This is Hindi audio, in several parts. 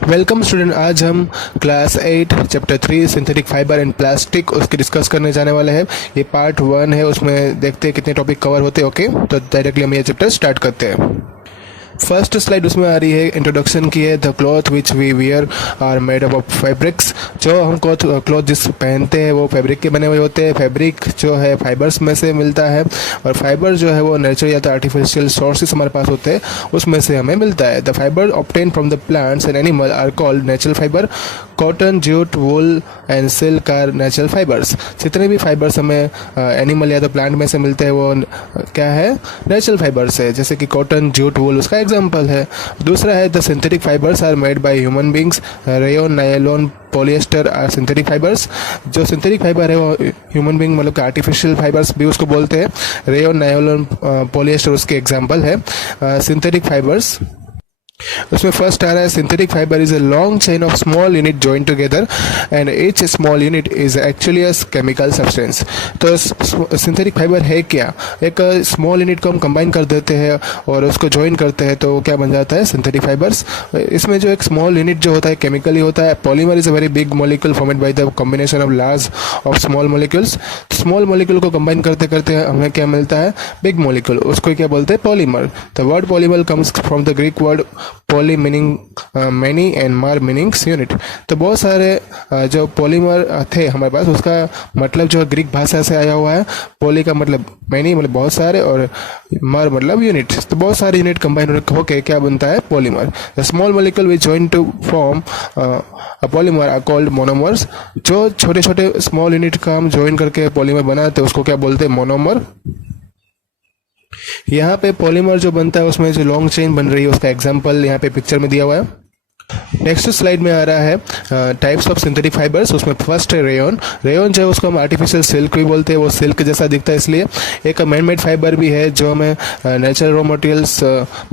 Welcome student. आज हम class 8 chapter 3 synthetic fibre and plastic उसकी डिस्कस करने जाने वाले हैं। ये पार्ट 1 है, उसमें देखते हैं कितने टॉपिक कवर होते हैं। ओके, तो डायरेक्टली हम ये चैप्टर स्टार्ट करते हैं। फर्स्ट स्लाइड उसमें आ रही है, इंट्रोडक्शन की है। The cloth which we wear are made up of fabrics. जो हम क्लॉथ जिस पहनते हैं वो फैब्रिक के बने हुए होते हैं। फैब्रिक जो है फाइबर्स में से मिलता है, और फाइबर जो है वो नेचुरल या तो आर्टिफिशियल सोर्सेस हमारे पास होते हैं, उसमें से हमें मिलता है। The fibre obtain from the plants and animal are called natural fibre. Cotton, jute, wool and silk are natural fibres. जितने भी फाइबर्स हमें एनिमल या तो प्लांट में से मिलते हैं वो क्या है, नेचुरल फाइबर्स है। जैसे कि कॉटन, जूट, वूल उसका एग्जांपल है। दूसरा है the synthetic fibres are made by human beings. Rayon, nylon, polyester are synthetic fibres. जो सिंथेटिक फाइबर है वो ह्यूमन बींग मतलब कि आर्टिफिशियल फाइबर्स भी उसको बोलते हैं। रेयन, नायलॉन, पॉलिएस्टर उसके एग्जांपल है सिंथेटिक फाइबर्स। उसमें फर्स्ट आ रहा है, synthetic fibre is a long chain of small unit joint together and each small unit is actually a chemical substance. तो सिंथेटिक फाइबर है क्या, एक स्मॉल यूनिट को हम कंबाइन कर देते हैं और उसको ज्वाइन करते हैं तो क्या बन जाता है, सिंथेटिक फाइबर्स। इसमें जो एक स्मॉल यूनिट जो होता है केमिकली होता है। Polymer is a very big molecule formed by the combination of large of small molecules. Small molecule को कंबाइन करते करते हमें क्या मिलता है, बिग मॉलिक्यूल, उसको क्या बोलते हैं, polymer. The word polymer comes from the Greek word poly meaning many and मर मीनिंग्स यूनिट। तो बहुत सारे जो पॉलीमर थे हमारे पास, उसका मतलब जो ग्रीक भाषा से आया हुआ है। पॉली का मतलब मैनी मतलब बहुत सारे, और मर मतलब यूनिट। तो बहुत सारे यूनिट कंबाइन होकर क्या बनता है, polymer. The small molecule which join to form a polymer are called monomers. जो छोटे छोटे स्मॉल यूनिट का हम ज्वाइन करके पॉलीमर बनाते हैं उसको क्या बोलते हैं, मोनोमर। यहाँ पे पॉलीमर जो बनता है उसमें जो लॉन्ग चेन बन रही है उसका एग्जांपल यहाँ पे पिक्चर में दिया हुआ है। नेक्स्ट स्लाइड में आ रहा है टाइप्स ऑफ सिंथेटिक फाइबर्स। उसमें फर्स्ट है रेयन। रेयन जो है उसको हम आर्टिफिशियल सिल्क भी बोलते हैं, वो सिल्क जैसा दिखता है इसलिए। एक मैन मेड फाइबर भी है जो हमें नेचुरल रॉ मटेरियल्स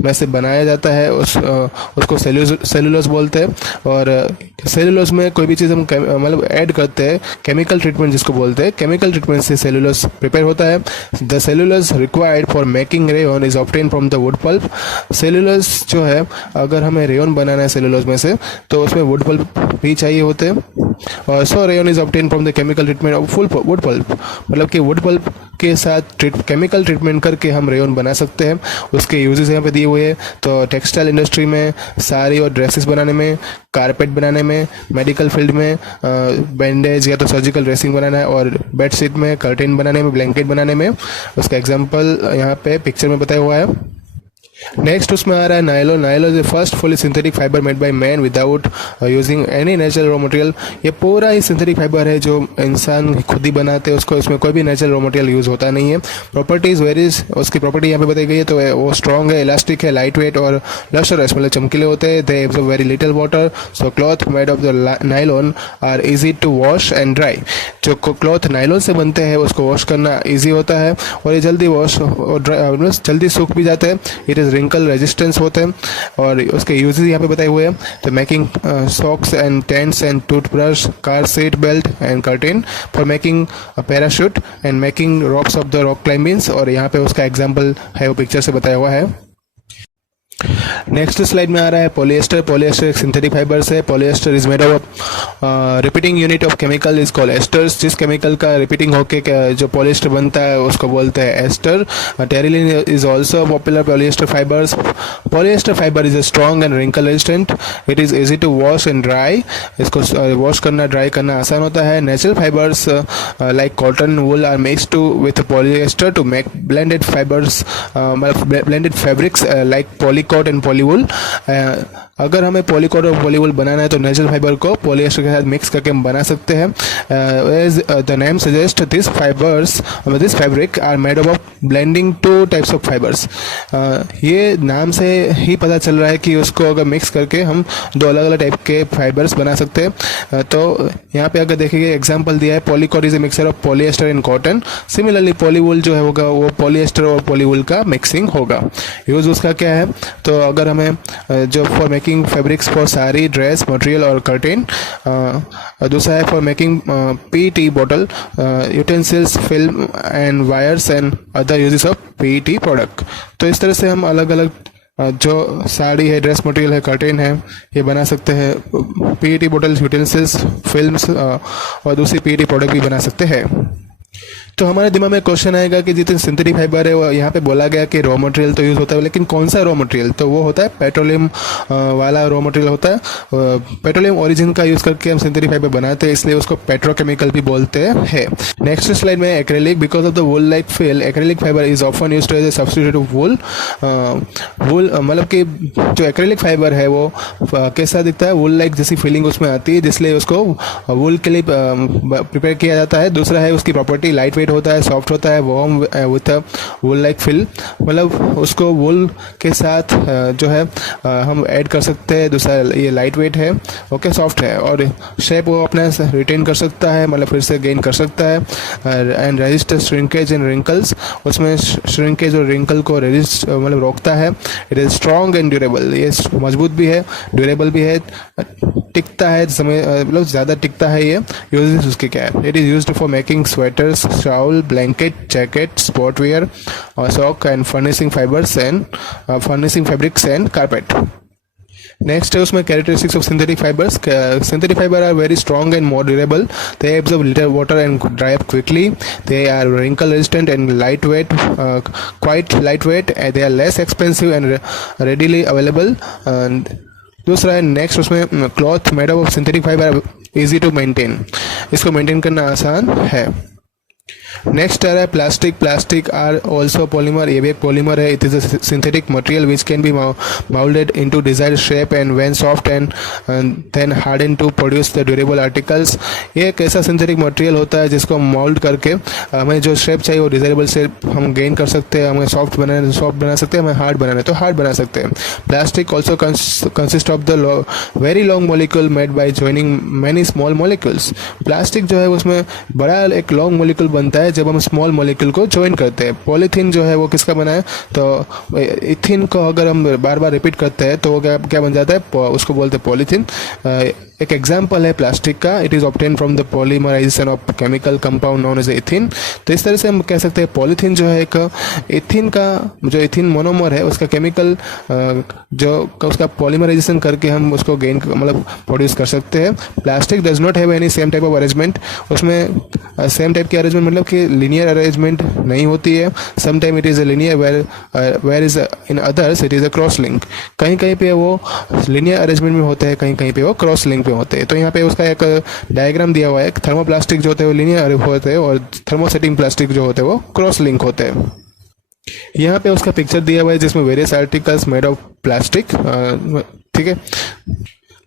में से बनाया जाता है, उसको सेलुलोज बोलते हैं। और सेलुलोज में कोई भी चीज़ हम मतलब ऐड करते हैं, केमिकल ट्रीटमेंट जिसको बोलते हैं, केमिकल ट्रीटमेंट से सेलुलोज प्रिपेयर होता है। The cellulose required for making rayon is obtain from the wood pulp. Cellulose जो है, अगर हमें रेयन बनाना है सेलुलोज में से तो उसमें वुड पल्प भी चाहिए होते हैं। और so rayon is obtain from the chemical treatment of full wood pulp, मतलब कि वुड पल्प के साथ केमिकल ट्रीटमेंट करके हम रेयन बना सकते हैं। उसके यूजेस यहाँ पे दिए हुए हैं। तो टेक्सटाइल इंडस्ट्री में, साड़ी और ड्रेसेस बनाने में, कारपेट बनाने में, मेडिकल फील्ड में बैंडेज या तो सर्जिकल ड्रेसिंग बनाना है, और बेडशीट में, कर्टेन बनाने में, ब्लैंकेट बनाने में। उसका एग्जाम्पल यहाँ पे पिक्चर में बताया हुआ है। नेक्स्ट उसमें आ रहा है nylon. Nylon is the first fully synthetic fibre made by man without using any natural raw material. ये पूरा ही सिंथेटिक फाइबर है जो इंसान खुद ही बनाते हैं उसको, इसमें कोई भी नेचुरल रॉ मटेरियल यूज होता नहीं है। प्रॉपर्टीज वेरीज, उसकी प्रॉपर्टी यहाँ पे बताई गई है। तो वो स्ट्रॉन्ग है, इलास्टिक है, लाइट वेट और लस्टरस मतलब चमकीले होते हैं। They absorb very little water. So cloth made of the nylon are easy to wash and dry. जो क्लॉथ नायलॉन से बनते हैं उसको वॉश करना ईजी होता है, और ये जल्दी वॉश और जल्दी सूख भी जाते हैं। इट इज रिंकल रेजिस्टेंस होते हैं, और उसके यूजेस यहाँ पे बताए हुए हैं। तो making socks and tents and toothbrush, car seat belt and curtain, for making parachute and making ropes of the rock climbings. और यहाँ पे उसका एग्जाम्पल है, वो पिक्चर से बताया हुआ है। नेक्स्ट स्लाइड में आ रहा है पॉलिएस्टर। पॉलिएस्टर एक सिंथेटिक फाइबर है। Polyester is made of repeating unit of chemical is called esters. जिस केमिकल का रिपीटिंग होके जो पॉलिएस्टर बनता है उसको बोलते हैं ester. Terylene is also popular polyester fibres. Polyester fibre is a strong and wrinkle resistant. It is easy to wash and dry. इसको वॉश करना, ड्राई करना आसान होता है। Natural fibres like cotton, wool are mixed to with polyester to make blended fibres, blended fabrics like polycot and polywool. अगर हमें पॉलीकॉट और पॉलीवूल बनाना है तो नेचुरल फाइबर को पॉलिएस्टर के साथ मिक्स करके हम बना सकते हैं। As the name suggest, this fabric are made of blending two types of fibres. ये नाम से ही पता चल रहा है कि उसको अगर मिक्स करके हम दो अलग अलग टाइप के फाइबर्स बना सकते हैं। तो यहाँ पे अगर देखेंगे एग्जांपल दिया है, polycot is a mixture of polyester and cotton. Similarly polywool जो है होगा वो पॉलिएस्टर और पॉलीवूल का मिक्सिंग होगा। यूज उसका क्या है, तो अगर हमें जो for making fabrics for sari, dress material और कर्टेन। दूसरा है for making PET bottle, utensils, film and wires and other uses of PET product. तो इस तरह से हम अलग अलग जो साड़ी है, ड्रेस मटेरियल है, कर्टेन है, ये बना सकते हैं। पीईटी बोटल्स, यूटेंसिल्स, फिल्म्स और दूसरी पीईटी प्रोडक्ट भी बना सकते हैं। तो हमारे दिमाग में क्वेश्चन आएगा कि जितने सिंथेटिक फाइबर है वो यहाँ पे बोला गया कि रॉ मटेरियल तो यूज़ होता है, लेकिन कौन सा रॉ मटेरियल? तो वो होता है पेट्रोलियम वाला रॉ मटेरियल होता है। पेट्रोलियम ओरिजिन का यूज़ करके हम सिंथेटिक फाइबर बनाते हैं, इसलिए उसको पेट्रोकेमिकल भी बोलते हैं। नेक्स्ट स्लाइड में acrylic. Because of the wool like feel, acrylic fibre is often used as a substitute of wool. Wool मतलब कि जो एक्रेलिक फाइबर है वो कैसा दिखता है? वूल लाइक जैसी फीलिंग उसमें आती है, जिसलिए उसको वूल के लिए प्रिपेयर किया जाता है। दूसरा है उसकी प्रॉपर्टी लाइट वेट होता है, सॉफ्ट होता है, warm with wool like feel, मतलब उसको वूल के साथ जो है हम ऐड कर सकते हैं। दूसरा ये लाइट वेट है, ओके, सॉफ्ट है, और शेप वो अपना रिटेन कर सकता है, मतलब फिर से गेन कर सकता है। And resist shrinkage and wrinkles, उसमें श्रिंकेज और रिंकल को रेजिस्ट मतलब रोकता है। It is strong and durable, ये मजबूत भी है, ड्यूरेबल भी है, टिकता है समय, मतलब ज़्यादा टिकता है। ये यूजेस उसके क्या है? It is used for making sweaters, shawl, blanket, jacket, sport wear, sock and furnishing fibres and furnishing fabrics and carpet. Next है उसमें characteristics of synthetic fibres. Synthetic fibre are very strong and more durable, they absorb little water and dry up quickly, they are wrinkle resistant and lightweight, quite lightweight, they are less expensive and readily available। and दूसरा है नेक्स्ट उसमें cloth made of synthetic fibre easy to maintain, इसको मेंटेन करना आसान है। नेक्स्ट आ रहा है plastic. Plastic are also polymer, ये भी एक पॉलीमर है। It is a synthetic material which can be moulded into desired shape and when soft and then harden to produce the durable articles. ये एक ऐसा सिंथेटिक मटेरियल होता है जिसको माउल्ड करके हमें जो शेप चाहिए वो डिजायरेबल शेप हम गेन कर सकते हैं। हमें सॉफ्ट बनाना सॉफ्ट बना सकते हैं, हमें हार्ड बनाना तो हार्ड बना सकते हैं। Plastic also consist of the very long molecule made by joining many small molecules. Plastic जो है उसमें बड़ा एक लॉन्ग मॉलिक्यूल बनता है जब हम स्मॉल मॉलिक्यूल को ज्वाइन करते हैं। पॉलीथीन जो है वो किसका बना है? तो इथिन को अगर हम बार बार रिपीट करते हैं तो वो क्या बन जाता है? उसको बोलते हैं पॉलीथीन। एक एग्जाम्पल है प्लास्टिक का, it is obtain from the polymerization of chemical compound known as ethene. तो इस तरह से हम कह सकते हैं पॉलीथीन जो है एक इथिन का जो इथिन मोनोमर है उसका केमिकल जो उसका पॉलीमराइजेशन करके हम उसको गेन मतलब प्रोड्यूस कर सकते हैं। Plastic does not have any same type of arrangement, उसमें सेम टाइप की अरेंजमेंट मतलब कि लीनियर अरेंजमेंट नहीं होती है। Some time it is a linear whereas in others it is a cross link. कहीं कहीं पे वो लीनियर अरेंजमेंट में होते हैं, कहीं कहीं पे वो क्रॉस लिंक पे होते हैं। तो यहाँ पे उसका एक डायग्राम दिया हुआ है। थर्मोप्लास्टिक जो होते हैं वो लीनियर होते हैं और थर्मोसेटिंग प्लास्टिक जो होते हैं वो क्रॉस लिंक होते हैं। यहाँ पे उसका पिक्चर दिया हुआ है जिसमें various articles made of plastic, ठीक है।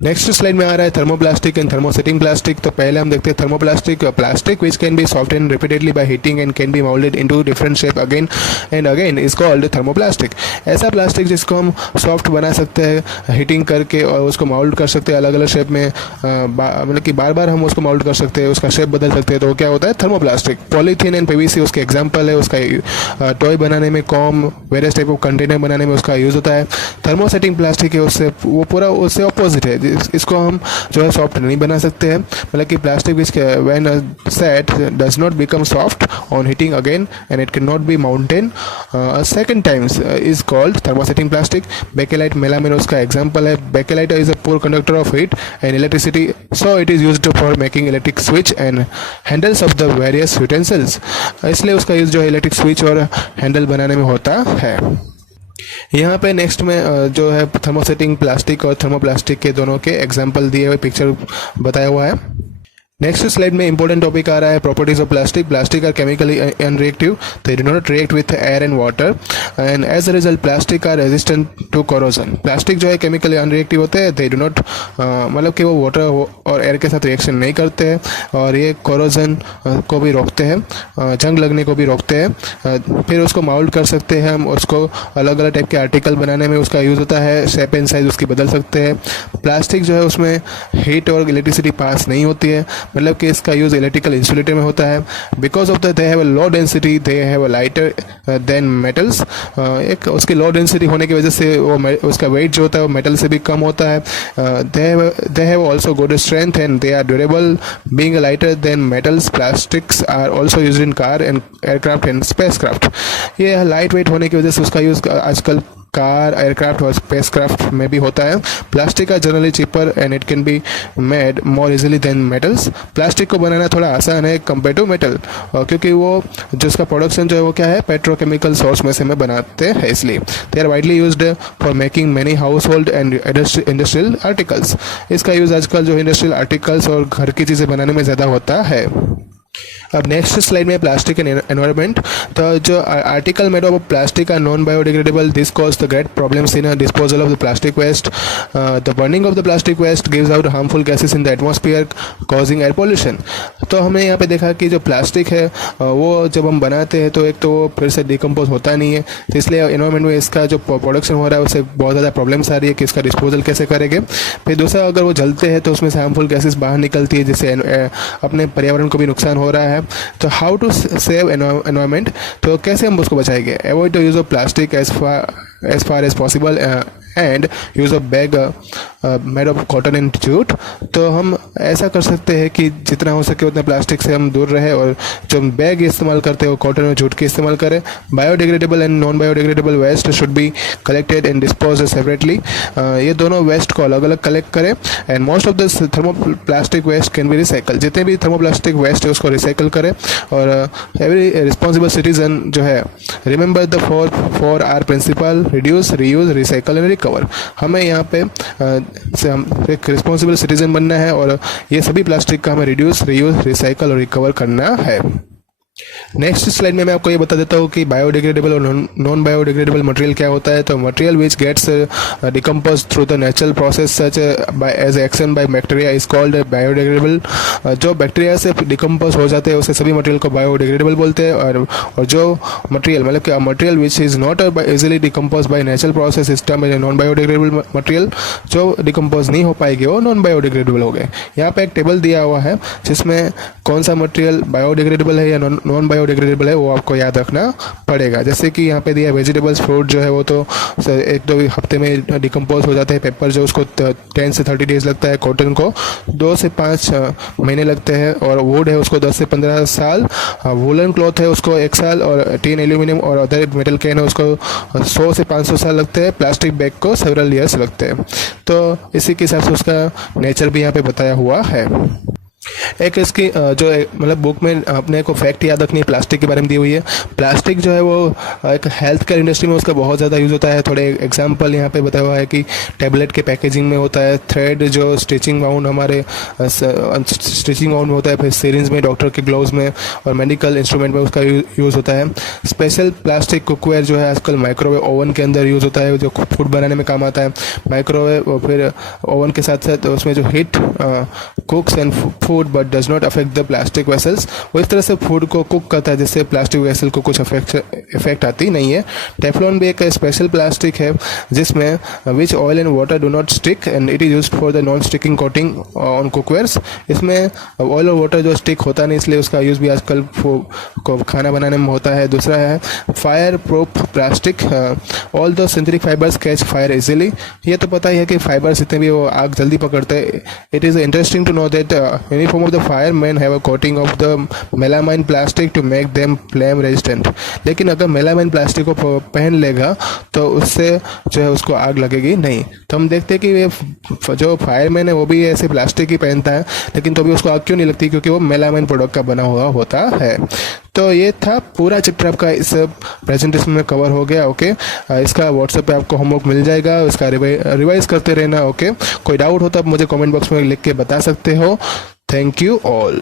नेक्स्ट स्लाइड में आ रहा है थर्मोप्लास्टिक एंड थर्मोसेटिंग प्लास्टिक। तो पहले हम देखते हैं thermoplastic. Plastic which can be softened repeatedly by heating and can be moulded into different shape again and again is called thermoplastic. ऐसा प्लास्टिक जिसको हम सॉफ्ट बना सकते हैं हीटिंग करके और उसको माउल्ड कर सकते हैं अलग अलग शेप में, मतलब कि बार बार हम उसको माउल्ड कर सकते हैं, उसका शेप बदल सकते हैं। तो क्या होता है? थर्मोप्लास्टिक। पॉलीथीन एंड पीवीसी उसके एग्जाम्पल है। उसका टॉय बनाने में, com, various type of container बनाने में उसका यूज होता है। थर्मोसेटिंग प्लास्टिक है उससे वो पूरा उससे अपोजिट है, इसको हम जो है सॉफ्ट नहीं बना सकते हैं। मतलब कि plastic which when set does not become soft on heating again and it can not be mountain second times is called thermosetting plastic. Bakelite, melamine उसका एग्जांपल है। Bakelite is a poor conductor of heat and electricity, so it is used for making electric switch and handles of the various utensils. इसलिए उसका यूज जो है इलेक्ट्रिक स्विच और हैंडल बनाने में होता है। यहाँ पे नेक्स्ट में जो है थर्मोसेटिंग प्लास्टिक और थर्मोप्लास्टिक के दोनों के एग्जांपल दिए हुए पिक्चर बताया हुआ है। नेक्स्ट स्लाइड में इंपॉर्टेंट टॉपिक आ रहा है properties of plastic. Plastic are chemically unreactive, they do not react with air and water and as a result plastic are resistant to corrosion. Plastic जो है केमिकली अनरिएक्टिव होते हैं, दे डू नॉट मतलब कि वो वाटर और एयर के साथ रिएक्शन नहीं करते हैं और ये कोरोजन को भी रोकते हैं, जंग लगने को भी रोकते हैं। फिर उसको माउल्ड कर सकते हैं हम, उसको अलग अलग टाइप के आर्टिकल बनाने में उसका यूज़ होता है। शेप एंड साइज उसकी बदल सकते हैं। प्लास्टिक जो है उसमें हीट और इलेक्ट्रिसिटी पास नहीं होती है, मतलब कि इसका यूज़ इलेक्ट्रिकल इंसुलेटर में होता है। Because of the they have a low density, they have a lighter than metals. एक उसकी लो डेंसिटी होने की वजह से वो उसका वेट जो होता है वो मेटल से भी कम होता है। They have also good strength and they are durable being lighter than metals. Plastics are also used in car and aircraft and spacecraft. ये लाइट वेट होने की वजह से उसका यूज़ आजकल कार, एयरक्राफ्ट और स्पेसक्राफ्ट में भी होता है। प्लास्टिक का generally cheaper and it can be made more easily than metals. Plastic को बनाना थोड़ा आसान है कंपेयर टू मेटल, क्योंकि वो जिसका प्रोडक्शन जो है वो क्या है, पेट्रोकेमिकल सोर्स में से में बनाते हैं, इसलिए they are widely used for making many household and industrial articles. इसका यूज़ आजकल जो इंडस्ट्रियल आर्टिकल्स और घर की चीज़ें बनाने में ज़्यादा होता है। अब नेक्स्ट स्लाइड में प्लास्टिक एंड एनवायरनमेंट। तो जो article made of plastic are non biodegradable, this cause the great problems in disposal of the plastic waste. The burning of the plastic waste gives out harmful gases in the atmosphere causing air pollution. तो हमने यहाँ पे देखा कि जो प्लास्टिक है वो जब हम बनाते हैं तो एक तो फिर से डिकम्पोज होता नहीं है, तो इसलिए एनवायरनमेंट में इसका जो प्रोडक्शन हो रहा है उससे बहुत ज़्यादा प्रॉब्लम्स आ रही है कि इसका डिस्पोजल कैसे करेंगे। फिर दूसरा, अगर वो जलते हैं तो उसमें से हार्मफुल गैसेस बाहर निकलती है, जिससे अपने पर्यावरण को भी नुकसान हो रहा है। तो हाउ टू सेव एनवायरनमेंट, तो कैसे हम उसको बचाएंगे? Avoid the use of plastic as far as possible and use of bag made of cotton and jute. तो हम ऐसा कर सकते हैं कि जितना हो सके उतना प्लास्टिक से हम दूर रहे और जो बैग इस्तेमाल करते हैं वो कॉटन और जूट के इस्तेमाल करें। Biodegradable and non biodegradable waste should be collected and dispose separately. ये दोनों वेस्ट को अलग अलग कलेक्ट करें। And most of the thermoplastic waste can be recycle. जितने भी थर्मोप्लास्टिक वेस्ट है उसको रिसाइकल करें। और एवरी रिस्पॉन्सिबल सिटीजन जो है, remember the 4R principle, reduce, reuse, recycle and recover. हमें यहाँ पे से हम एक रिस्पॉन्सिबल सिटीजन बनना है और ये सभी प्लास्टिक का हमें रिड्यूस, रीयूज, रिसाइकल और रिकवर करना है। नेक्स्ट स्लाइड में मैं आपको ये बता देता हूँ कि बायोडिग्रेडेबल और नॉन बायोडिग्रेडेबल मटेरियल क्या होता है। तो material which gets decompose through the natural process such as action by bacteria is called biodegradable. जो बैक्टीरिया से डिकम्पोज हो जाते हैं उसे सभी मटेरियल को बायोडिग्रेडेबल बोलते हैं। और जो मटेरियल मतलब कि material which is not easily decompose by natural process system is non biodegradable material. जो डिकम्पोज नहीं हो पाएगी वो नॉन बायोडिग्रेडेबल हो गए। यहाँ पे एक टेबल दिया हुआ है जिसमें कौन सा मटेरियल बायोडिग्रेडेबल है या नॉन बायोडिग्रेडेबल है वो आपको याद रखना पड़ेगा। जैसे कि यहाँ पे दिया वेजिटेबल्स, फ्रूट जो है वो तो 1-2 हफ्ते में डिकम्पोज हो जाते हैं। पेपर जो उसको 10 से 30 डेज लगता है। कॉटन को 2 से 5 महीने लगते हैं। और वुड है उसको 10 से 15 साल। वूलन क्लॉथ है उसको 1 साल। और टिन, एल्यूमिनियम और अदर मेटल कैन है उसको 100 से 500 साल लगते हैं। प्लास्टिक बैग को सेवरल ईयर्स लगते हैं। तो इसी के हिसाब से उसका नेचर भी यहाँ पे बताया हुआ है। एक इसकी जो मतलब बुक में अपने को फैक्ट याद रखनी है प्लास्टिक के बारे में दी हुई है। प्लास्टिक जो है वो एक हेल्थ केयर इंडस्ट्री में उसका बहुत ज़्यादा यूज़ होता है। थोड़े एग्जांपल यहाँ पे बताया हुआ है कि टैबलेट के पैकेजिंग में होता है, थ्रेड जो स्टिचिंग वाउंड हमारे स्टिचिंग वाउंड में होता है, फिर सीरिंज में, डॉक्टर के ग्लोव्स में और मेडिकल इंस्ट्रूमेंट में उसका यूज़ होता है। स्पेशल प्लास्टिक कुकवेयर जो है आजकल माइक्रोवेव ओवन के अंदर यूज़ होता है, जो फूड बनाने में काम आता है। माइक्रोवेव फिर ओवन के साथ साथ उसमें जो heat कुक्स and food but does not affect the plastic vessels. वो इस तरह से फूड को कुक करता है जिससे प्लास्टिक वेसल को कुछ इफेक्ट आती नहीं है। टेफ्लॉन भी एक स्पेशल प्लास्टिक है जिसमें विच oil and water do not stick and it is used for the non sticking coating on cookwares. इसमें ऑयल और वाटर जो स्टिक होता नहीं, इसलिए उसका यूज़ भी आजकल खाना बनाने में होता है। दूसरा है fire proof plastic. All the synthetic fibres catch fire easily. ये तो पता ही है कि फाइबर्स जितने भी वो आग जल्दी पकड़ते हैं। It is interesting to know that any form of the firemen have a coating of the melamine plastic to make them flame resistant। लेकिन अगर मेलामाइन प्लास्टिक को पहन लेगा तो उससे जो है उसको आग लगेगी नहीं। तो हम देखते हैं कि ये जो फायरमैन है वो भी ऐसे प्लास्टिक ही पहनता है, लेकिन तो भी उसको आग क्यों नहीं लगती? क्योंकि वो मेलामाइन प्रोडक्ट का बना हुआ होता है। तो ये था पूरा चैप्टर आपका इस प्रेजेंटेशन में कवर हो गया। ओके, इसका व्हाट्सएप पे आपको होमवर्क मिल जाएगा, उसका रिवाइज करते रहना। ओके, कोई डाउट हो तो आप मुझे कमेंट बॉक्स में लिख के बता सकते हो। Thank you all.